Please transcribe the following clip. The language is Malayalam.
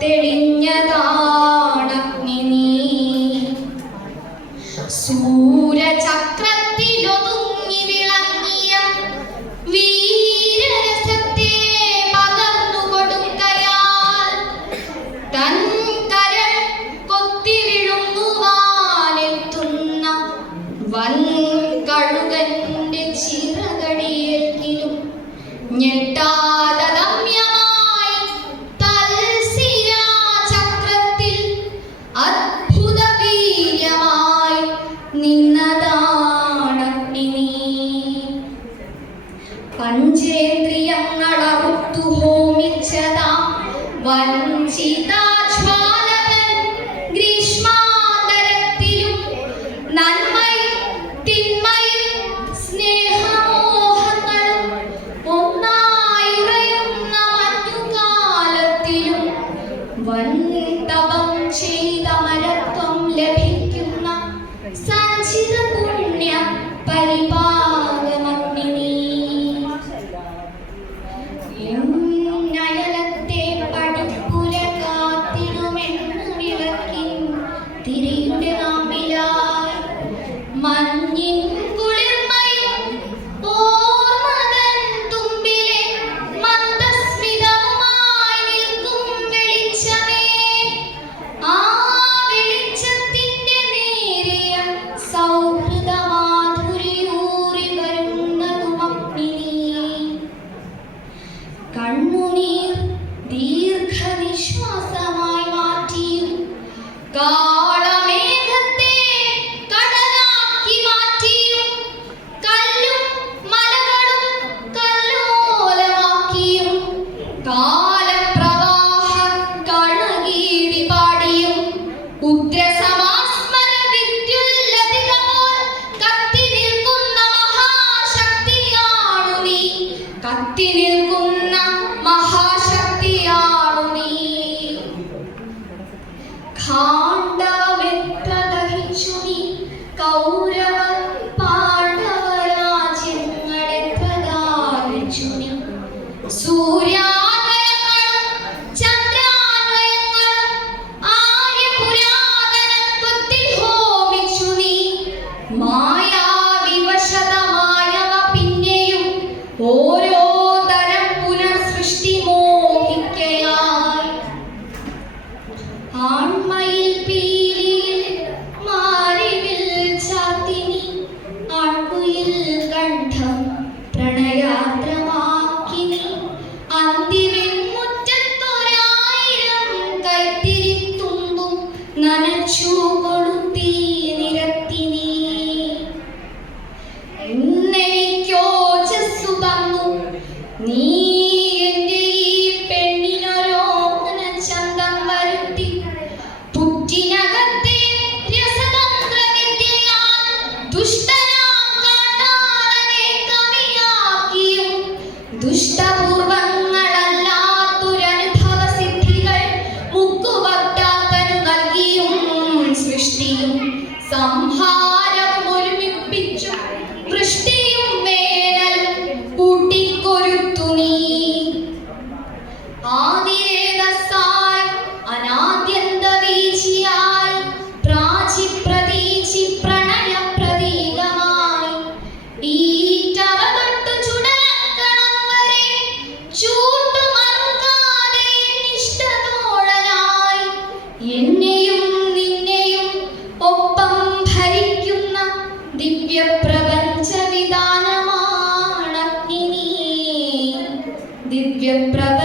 തെളിഞ്ഞതാണഗ്നി നീ. സൂര്യചക്രത്തിലൊതുങ്ങി വിളങ്ങിയ വീരരസത്തെ പകർന്നു കൊടുക്കയാൽ തൻ കരൾ കൊത്തി വിഴുങ്ങുവാനെത്തുന്ന വൻ കഴുകന്റെ ചിറകടിയേൽക്കിലും ഞെട്ടാതെ രമ്യമായി തൽശിരാചക്രത്തിൽ അദ്ഭുത വീര്യമായി നിന്നതാണഗ്നി നീ. പഞ്ചേന്ദ്രിയങ്ങളറുത്തു ഹോമിച്ചതാം വഞ്ചിതാജ്വാലകൻ ഗ്രീഷ്മാന്തരത്തിലും നന്മയും തിന്മയും സ്നേഹമോഹങ്ങളും ഒന്നായുറയുന്ന മഞ്ഞുകാലത്തിലും വൻ തപം ചെയ്ത മരത്വം ലഭിക്കുന്ന സഞ്ചിത പുണ്യ പരിപാകമഗ്നി നീ. നയനത്തെ പടിപ്പുര കാത്തിടുമെന്ന് വിളക്കിൻ തിരിയുടെ നാമ്പിലായി മഞ്ഞിൻ കുളിർമയും ഓർമ്മതൻ തുമ്പിലെ മന്ദസ്മിതവുമായി നിൽക്കും വെളിച്ചമേ. ആ വെളിച്ചത്തിന്റെ നേരിയ സൗഹൃദമാധുരിയൂറി വരുന്നതുമഗ്നി നീ. കണ്ണുനീർ ദീർഘനിശ്വാസമായി മാറ്റിയും കാളമേഘത്തെ കടലാക്കി മാറ്റിയും കല്ലും മലകളും കല്ലോലമാക്കിയും കാലപ്രവാഹ കണകീടി പാടിയും ഉഗ്രസമാസ്മര വിദ്യുല്ലതികപോൽ കത്തി നിൽക്കുന്ന മഹാശക്തിയാണു നീ. കത്തി നിൽക്കുന്ന മഹാശക്തിയാണു നീ. ഖാണ്ഡവമെത്ര ദഹിച്ചു നീ കൗരവ പാണ്ഡവ രാജ്യങ്ങളെത്ര ദാഹിച്ചു നീ. സൂര്യാന്വയങ്ങളും ചന്ദ്രാന്വയങ്ങളും ആര്യപുരാതനത്വത്തിൽ ഹോമിച്ചു നീ. മായാവിവശതമായവ പിന്നെയും ഓരോ തരം പുനർസൃഷ്ടി മോഹിക്കയായി. ആൺമയിൽ പീലിയിൽ മാരിവിൽ ചാർത്തിനി ആൺകുയിൽ കണ്ഠം പ്രണയാർദ്രമാക്കിനി. അന്തിവെൺമുറ്റത്തൊരായിരം കൈത്തിരിത്തുമ്പും നനച്ചു കൊളുത്തി നിരത്തിനി. ഇന്നെനിക്കോജസ്സു തന്നു നീ എന്റെ ഈ പെണ്ണിനൊരോമന ചന്തം വരുത്തി. പുറ്റിനകത്തെ രസതന്ത്രവിദ്യയാൽ ദുഷ്ടനാം കാട്ടാളനെ കവിയാക്കിയും ദുഷ്ടപൂർവങ്ങളല്ലാത്തൊരനുഭവസിദ്ധികൾ മുക്കുവക്താക്കനു നൽകിയും സൃഷ്ടിയും സംഹാരവും ഒരുമിപ്പിച്ചു വൃഷ്ടിയും വേനലും കൂട്ടിക്കൊരുത്തു നീ. ആദിരേതസായി അനാദ്യന്തവീചിയായി പ്രാചിപ്രതീചി പ്രണയപ്രതീകമായി ഈറ്റവ തൊട്ടു ചുടലക്കണം വരെ ചൂട്ടുമറുക്കാതെ നിഷ്ഠതോഴനായി എന്നെയും നിന്നെയും ഒപ്പം ഭരിക്കുന്ന ദിവ്യപ്രപഞ്ചവിധാനമാണഗ്നി നീ. ദിവ്യപ്രപഞ്ച